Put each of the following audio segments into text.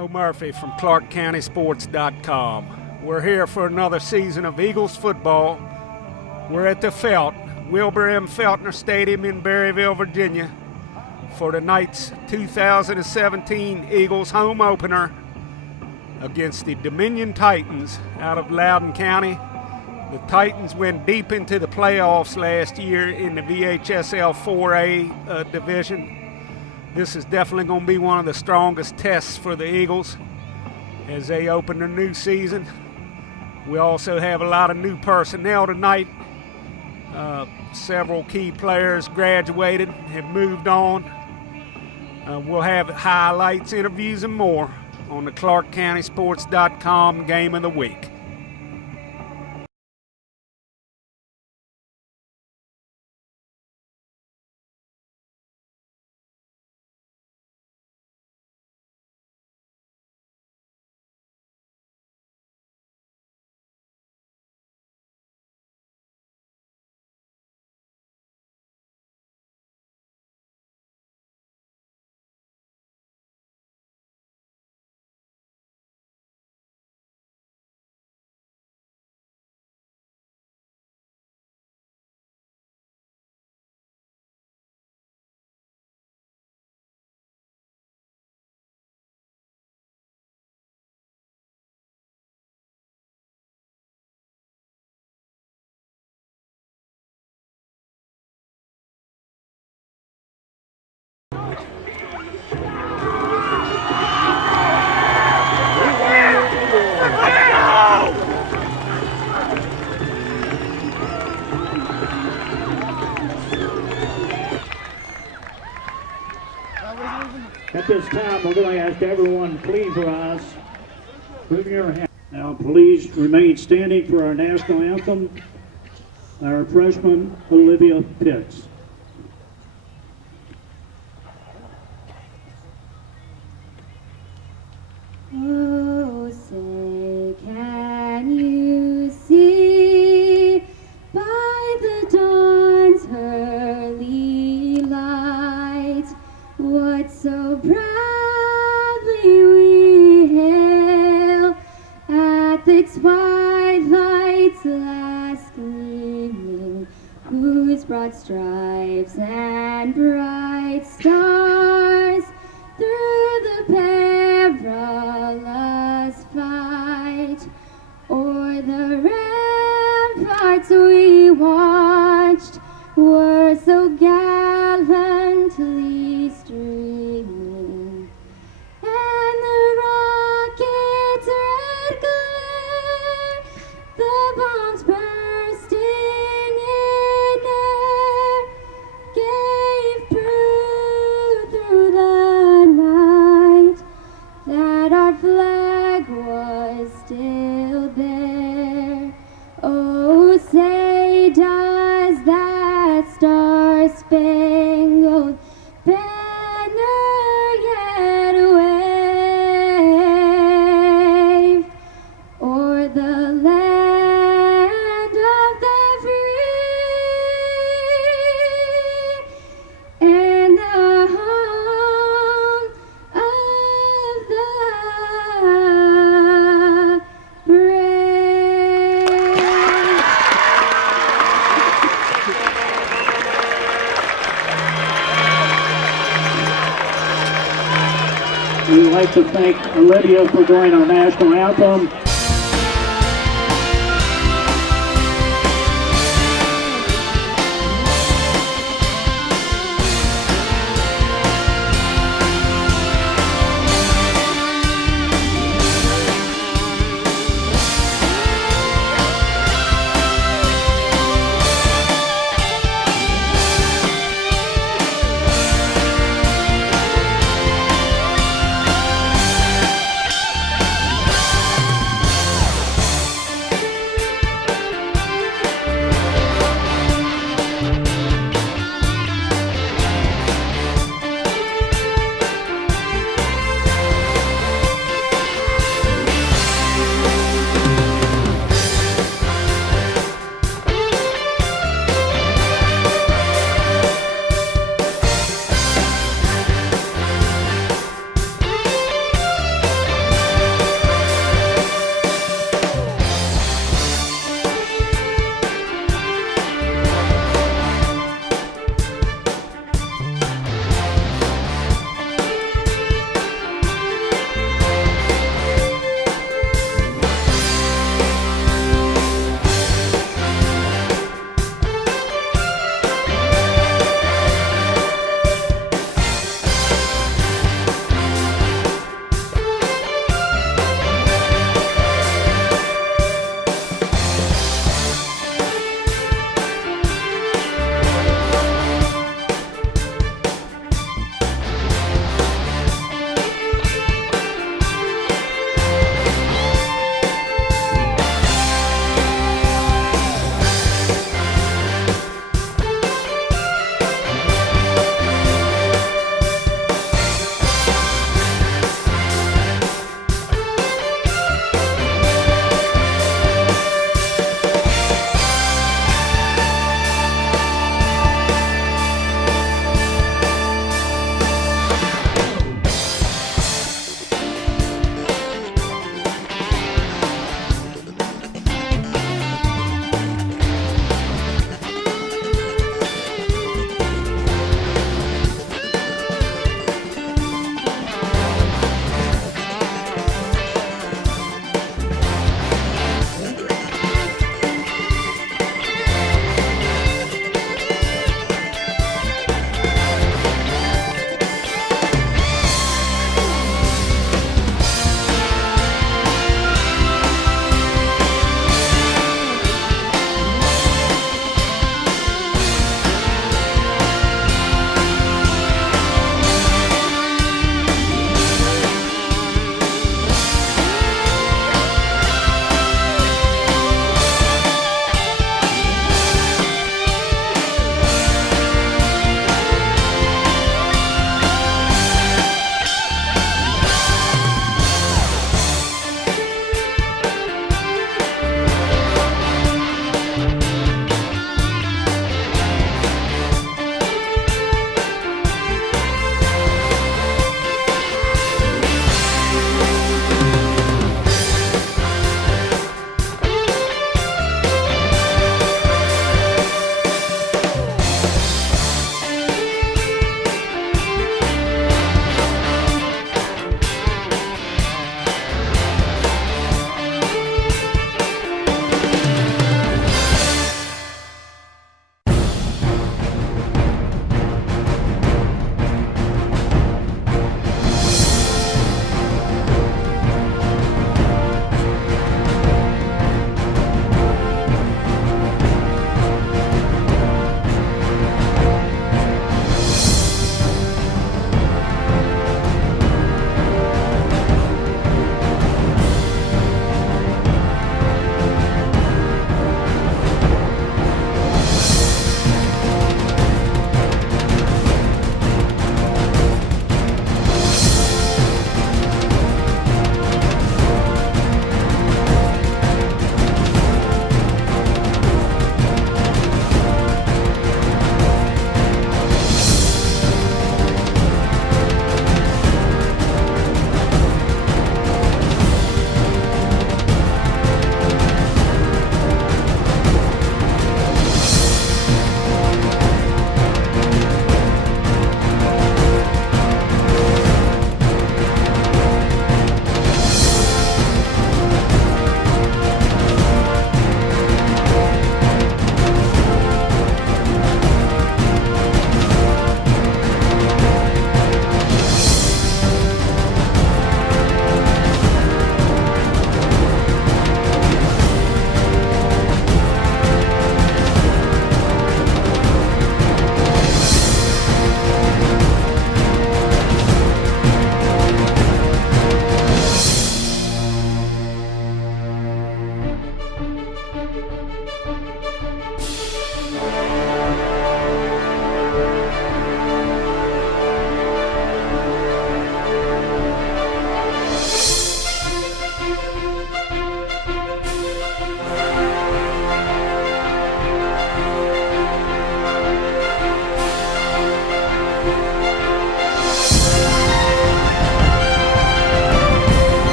Mo Murphy from ClarkeCountySports.com. We're here for another season of Eagles football. We're at the Wilbur M. Feltner Stadium in Berryville, Virginia, for tonight's 2017 Eagles home opener against the Dominion Titans out of Loudoun County. The Titans went deep into the playoffs last year in the VHSL 4A division. This is definitely going to be one of the strongest tests for the Eagles as they open their new season. We also have a lot of new personnel tonight. Several key players graduated, have moved on. We'll have highlights, interviews, and more on the ClarkeCountySports.com Game of the Week. At this time, we're going to ask everyone to please rise. Move your hand. Now, please remain standing for our national anthem. Our freshman, Olivia Pitts. Oh, say, can you see by the dawn's early light what so proudly we hail at the twilight's last gleaming, whose broad stripes and bright stars through the perilous fight o'er the ramparts we watched were so gallantly streaming, and the rocket's red glare, the bombs bursting in air, gave proof through the night that our flag was still there. Oh, say does that star-spangled banner yet wave o'er the land of the free and the home of the brave? We'd like to thank Olivia for doing our national anthem.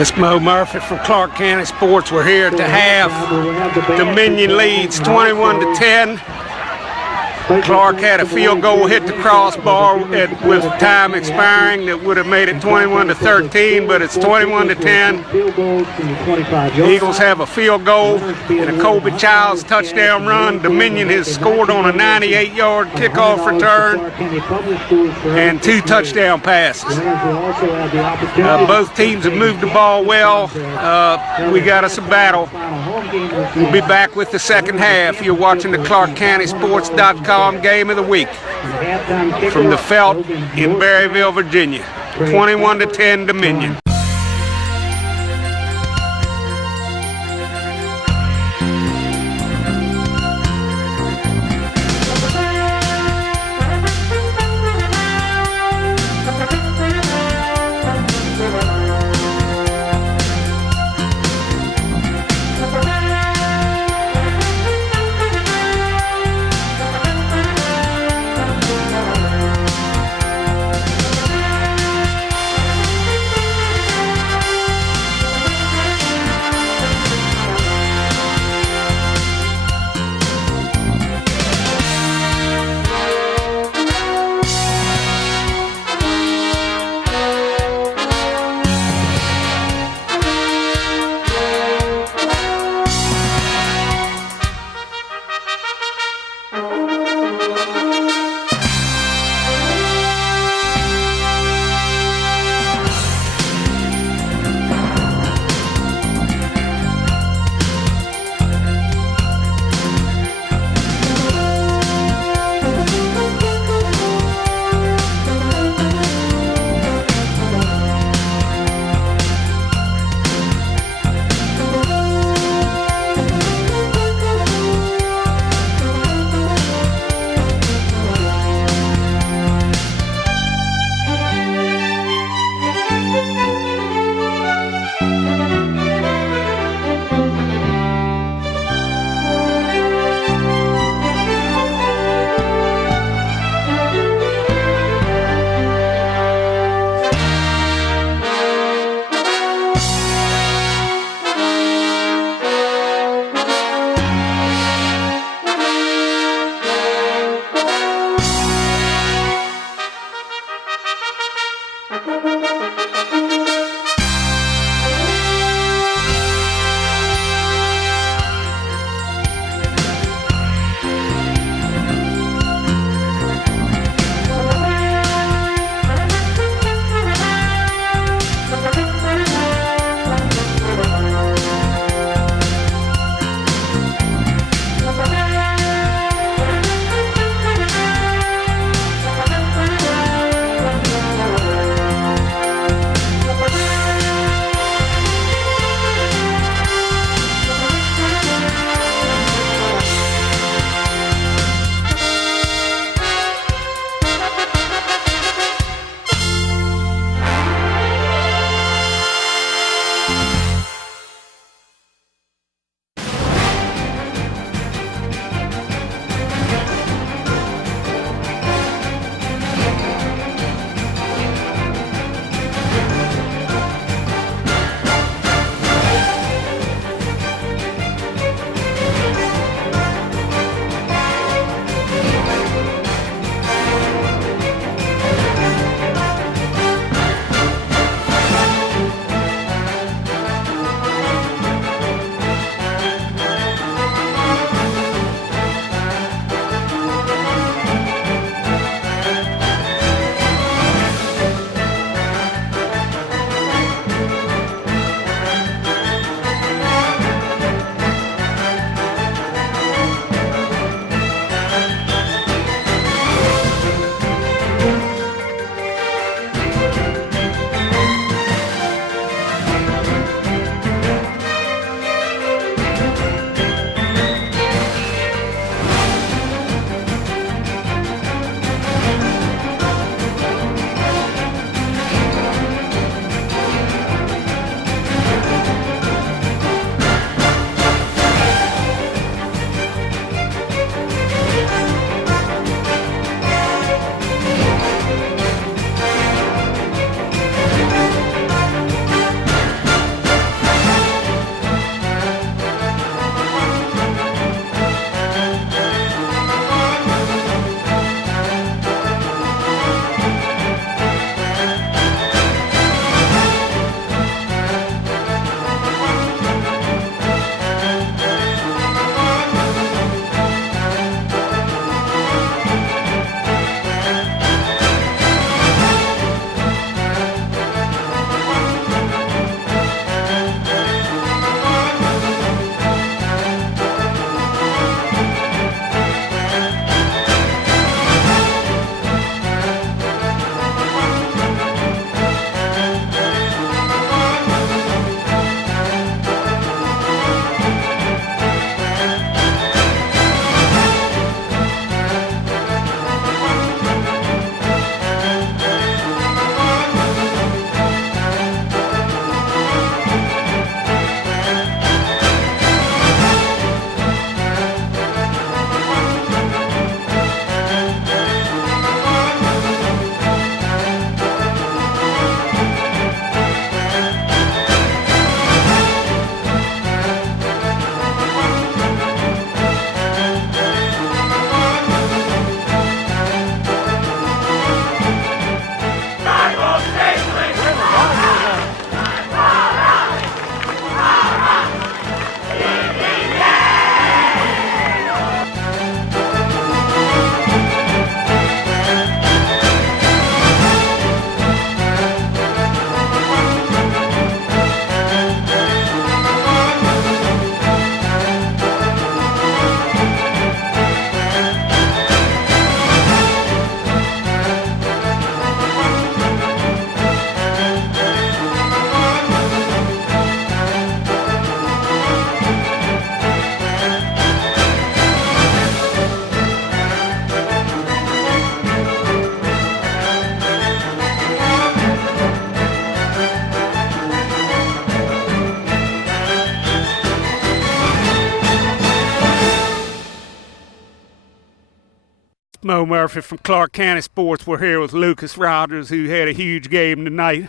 It's Mo Murphy from Clarke County Sports. We're here at the half. Dominion leads 21-10. Clarke had a field goal hit the crossbar with time expiring that would have made it 21-13, but it's 21-10. Eagles have a field goal and a Colby Childs touchdown run. Dominion has scored on a 98-yard kickoff return and 2 touchdown passes. Both teams have moved the ball well. We got us a battle. We'll be back with the second half. You're watching the ClarkeCountySports.com game of the week from the Felt in Berryville, Virginia. 21-10 Dominion. Mo Murphy from Clarke County Sports. We're here with Lucas Rogers, who had a huge game tonight.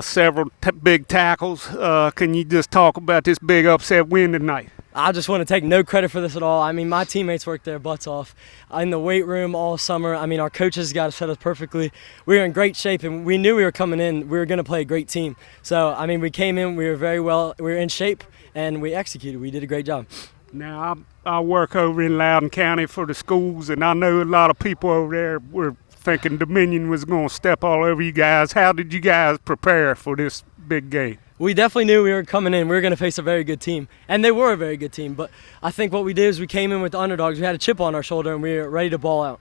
Several big tackles. Can you just talk about this big upset win tonight? I just want to take no credit for this at all. I mean, my teammates worked their butts off in the weight room all summer. I mean, our coaches got us set up perfectly. We were in great shape, and we knew we were coming in. We were going to play a great team. So, I mean, we came in, we were in shape, and we executed. We did a great job. Now, I work over in Loudoun County for the schools, and I know a lot of people over there were thinking Dominion was going to step all over you guys. How did you guys prepare for this big game? We definitely knew we were coming in. We were going to face a very good team, and they were a very good team. But I think what we did is we came in with the underdogs. We had a chip on our shoulder, and we were ready to ball out.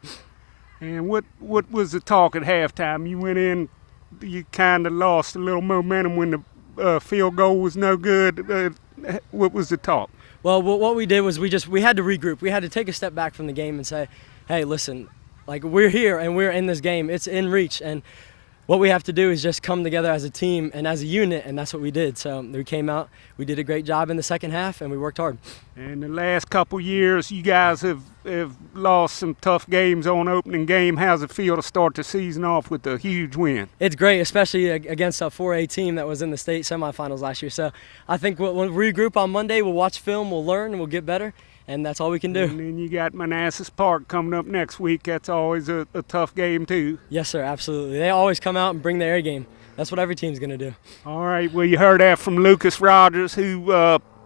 And what was the talk at halftime? You went in, you kind of lost a little momentum when the field goal was no good. What was the talk? Well, what we did was we had to regroup. We had to take a step back from the game and say, hey, listen, like, we're here and we're in this game. It's in reach, and what we have to do is just come together as a team and as a unit, and that's what we did. So we came out, we did a great job in the second half, and we worked hard. And the last couple years, you guys have lost some tough games on opening game. How's it feel to start the season off with a huge win? It's great, especially against a 4A team that was in the state semifinals last year. So I think we'll regroup on Monday. We'll watch film, we'll learn, and we'll get better. And that's all we can do. And then you got Manassas Park coming up next week. That's always a tough game, too. Yes, sir, absolutely. They always come out and bring their A game. That's what every team's going to do. All right, well, you heard that from Lucas Rogers, who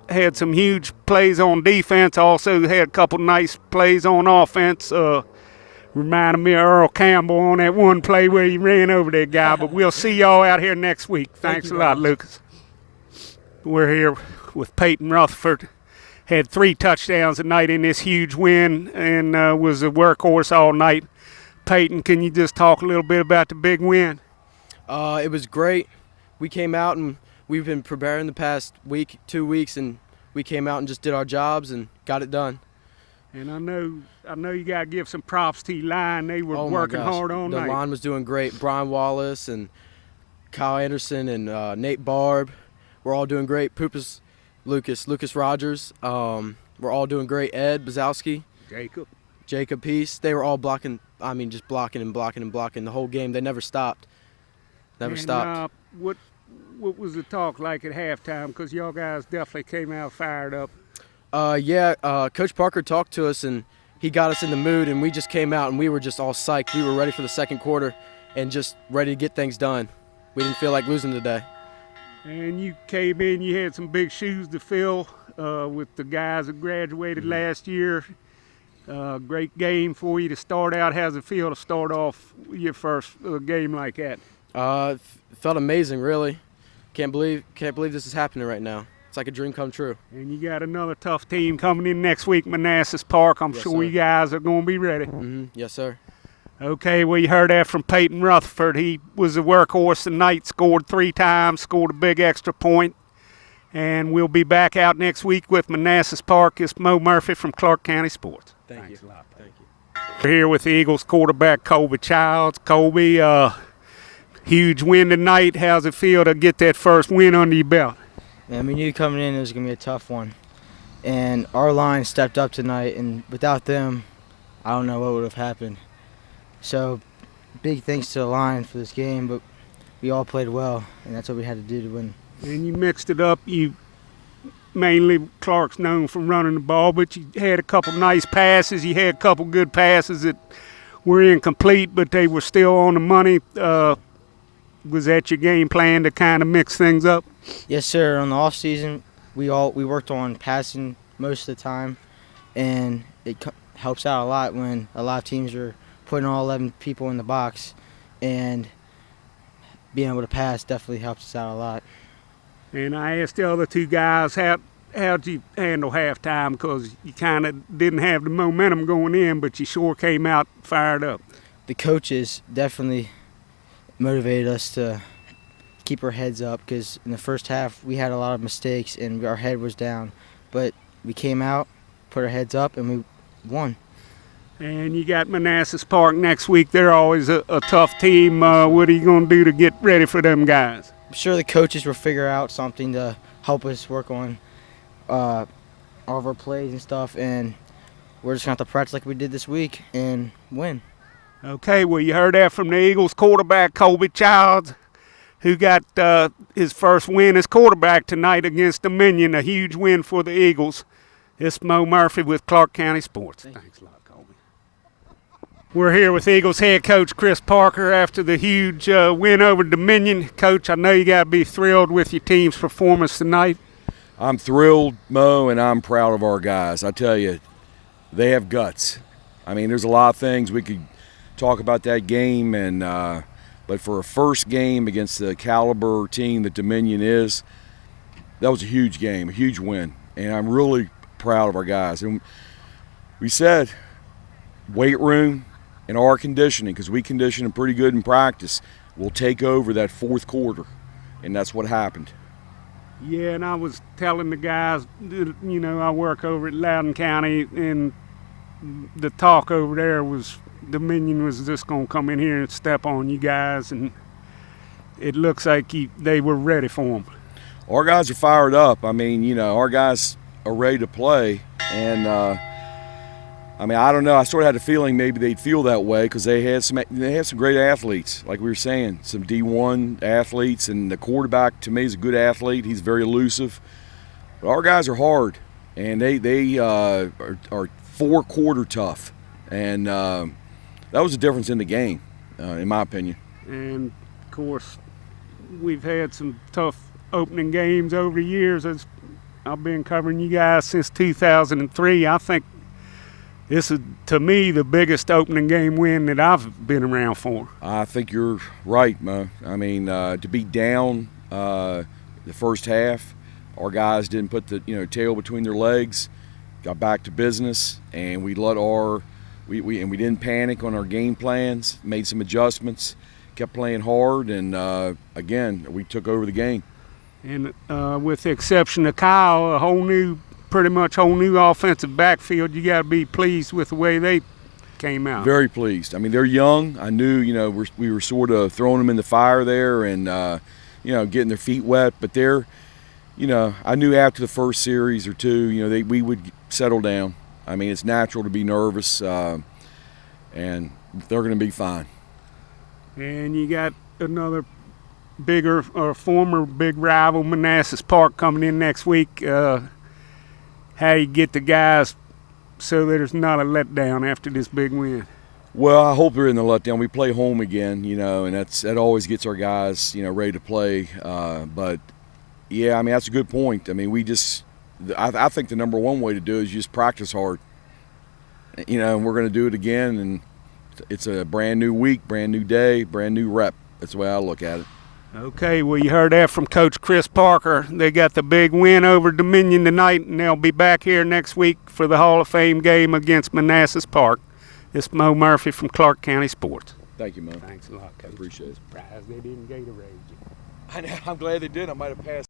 had some huge plays on defense, also had a couple nice plays on offense. Reminded me of Earl Campbell on that one play where he ran over that guy. But we'll see y'all out here next week. Thanks a lot, Lucas. We're here with Peyton Rutherford. Had 3 touchdowns tonight in this huge win and was a workhorse all night. Peyton, can you just talk a little bit about the big win? It was great. We came out and we've been preparing the past week, 2 weeks, and we came out and just did our jobs and got it done. And I know you got to give some props to your line. They were working hard all night. The line was doing great. Brian Wallace and Kyle Anderson and Nate Barb were all doing great. Lucas Rogers, we're all doing great. Ed Bazowski, Jacob Peace, they were all blocking. I mean, just blocking and blocking and blocking the whole game. They never stopped. Stopped. What was the talk like at halftime? Because y'all guys definitely came out fired up. Coach Parker talked to us and he got us in the mood, and we just came out and we were just all psyched. We were ready for the second quarter and just ready to get things done. We didn't feel like losing today. And you came in, you had some big shoes to fill with the guys that graduated last year. Great game for you to start out. How's it feel to start off your first game like that? Felt amazing, really. Can't believe this is happening right now. It's like a dream come true. And you got another tough team coming in next week, Manassas Park. I'm sure you guys are going to be ready. Yes, sir. Okay, well, you heard that from Peyton Rutherford. He was a workhorse tonight, scored 3 times, scored a big extra point. And we'll be back out next week with Manassas Park. It's Mo Murphy from Clarke County Sports. Thanks a lot. Thank you. We're here with the Eagles quarterback, Colby Childs. Colby, huge win tonight. How's it feel to get that first win under your belt? Yeah, we knew coming in it was going to be a tough one. And our line stepped up tonight, and without them, I don't know what would have happened. So, big thanks to the line for this game, but we all played well, and that's what we had to do to win. And you mixed it up. Clarke's known for running the ball, but you had a couple nice passes. You had a couple good passes that were incomplete, but they were still on the money. Was that your game plan to kind of mix things up? Yes, sir. On the off season, we worked on passing most of the time, and it helps out a lot when a lot of teams are putting all 11 people in the box, and being able to pass definitely helps us out a lot. And I asked the other 2 guys, how'd you handle halftime? Because you kind of didn't have the momentum going in, but you sure came out fired up. The coaches definitely motivated us to keep our heads up, because in the first half we had a lot of mistakes and our head was down. But we came out, put our heads up, and we won. And you got Manassas Park next week. They're always a tough team. What are you going to do to get ready for them guys? I'm sure the coaches will figure out something to help us work on all of our plays and stuff, and we're just going to have to practice like we did this week and win. Okay, well, you heard that from the Eagles quarterback, Colby Childs, who got his first win as quarterback tonight against Dominion, a huge win for the Eagles. It's Mo Murphy with Clarke County Sports. Thanks a lot, Colby. We're here with Eagles head coach Chris Parker after the huge win over Dominion. Coach, I know you got to be thrilled with your team's performance tonight. I'm thrilled, Mo, and I'm proud of our guys. I tell you, they have guts. I mean, there's a lot of things we could talk about that game, and but for a first game against the caliber team that Dominion is, that was a huge game, a huge win, and I'm really proud of our guys. And we said weight room and our conditioning, because we condition them pretty good in practice, will take over that fourth quarter, and that's what happened. Yeah, and I was telling the guys, you know, I work over at Loudoun County, and the talk over there was Dominion was just going to come in here and step on you guys, and it looks like they were ready for them. Our guys are fired up. I mean, you know, our guys are ready to play, and I mean, I don't know. I sort of had a feeling maybe they'd feel that way because they had some great athletes, like we were saying, some D1 athletes, and the quarterback to me is a good athlete. He's very elusive, but our guys are hard, and they are four-quarter tough, and that was the difference in the game, in my opinion. And of course, we've had some tough opening games over the years. As I've been covering you guys since 2003. I think this is, to me, the biggest opening game win that I've been around for. I think you're right, Mo. I mean, to be down the first half, our guys didn't put the tail between their legs, got back to business, and we let we didn't panic on our game plans, made some adjustments, kept playing hard, and again, we took over the game. And with the exception of Kyle, pretty much whole new offensive backfield, you got to be pleased with the way they came out. Very pleased. I mean, they're young. I knew, we were sort of throwing them in the fire there and, getting their feet wet. But they're, I knew after the first series or two, we would settle down. I mean, it's natural to be nervous, and they're going to be fine. And you got another bigger or former big rival, Manassas Park, coming in next week. How you get the guys so there's not a letdown after this big win? Well, I hope they're in the letdown. We play home again, and that always gets our guys, ready to play. But yeah, I mean, that's a good point. I mean, I think the number one way to do it is just practice hard. And we're going to do it again, and it's a brand new week, brand new day, brand new rep. That's the way I look at it. Okay, well, you heard that from Coach Chris Parker. They got the big win over Dominion tonight, and they'll be back here next week for the Hall of Fame game against Manassas Park. It's Mo Murphy from Clarke County Sports. Thank you, Mo. Thanks a lot, Coach. I appreciate it. Surprised they didn't Gatorade you. I know. I'm glad they did. I might have passed.